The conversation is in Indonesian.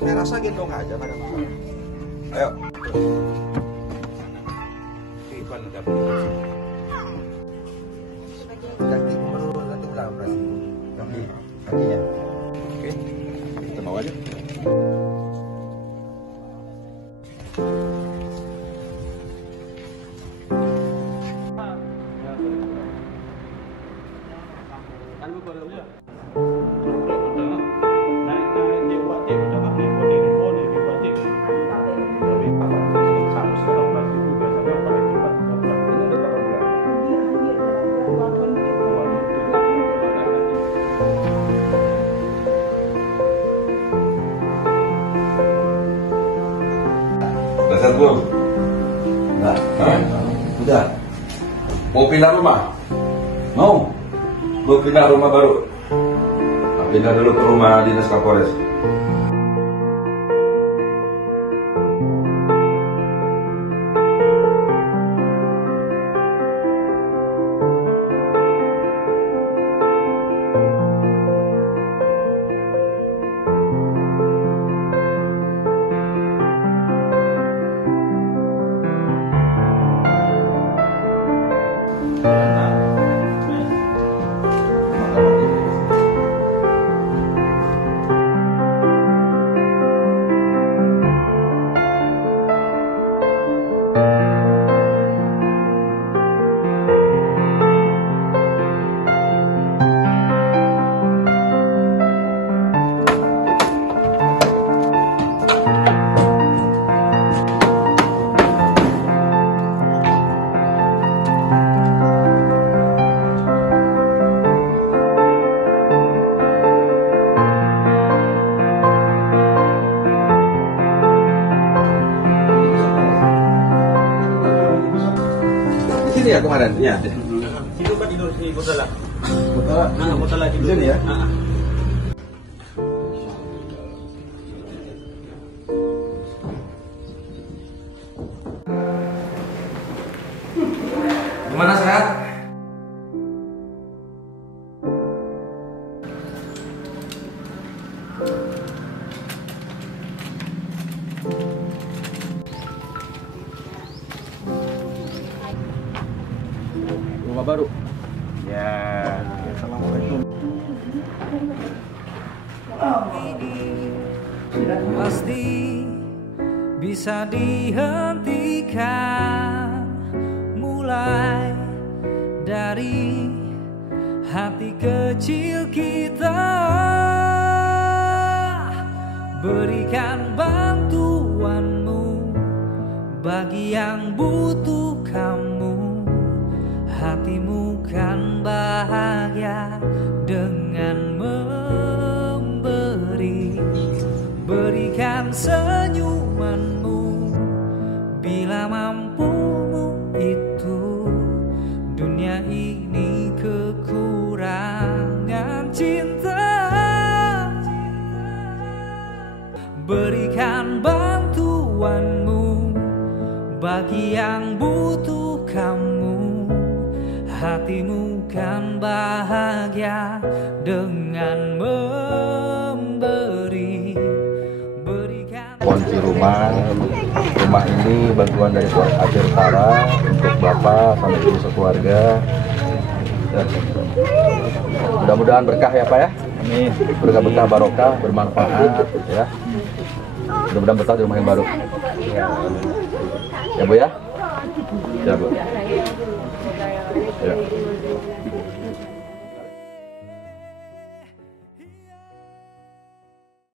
Saya rasa gendong aja, nggak ada masalah. Ayo. Ivan udah ganti baru ganti ulang berarti. Ganti ya. Oke. Kita bawa aja. Dasar belum? Enggak. Hah? Udah. Mau pindah rumah? Mau? Mau pindah rumah baru? Pindah dulu ke rumah dinas Kapolres. Sini ya kemarin? Iya. Tidur Pak, tidur di Mutala. Mutala tidur. sini ya? Gimana sehat? Rumah baru. Ya. Assalamualaikum. Pasti bisa dihentikan, mulai dari hati kecil kita. Berikan bantuanmu bagi yang butuh kamu. Hatimu kan bahagia dengan memberi. Berikan senyumanmu bila mampumu itu. Dunia ini kekurangan cinta. Berikan bantuanmu bagi yang butuh kamu. Hatimu kan bahagia dengan memberi. Berikan Kunci rumah ini bantuan dari Aceh Utara untuk Bapak sama Ibu sekeluarga. Ya. Mudah-mudahan berkah ya Pak ya. Amin. Berkah barokah, bermanfaat ya. Mudah-mudahan betah di rumah yang baru. Ya Bu ya. Ya Bu. Ya.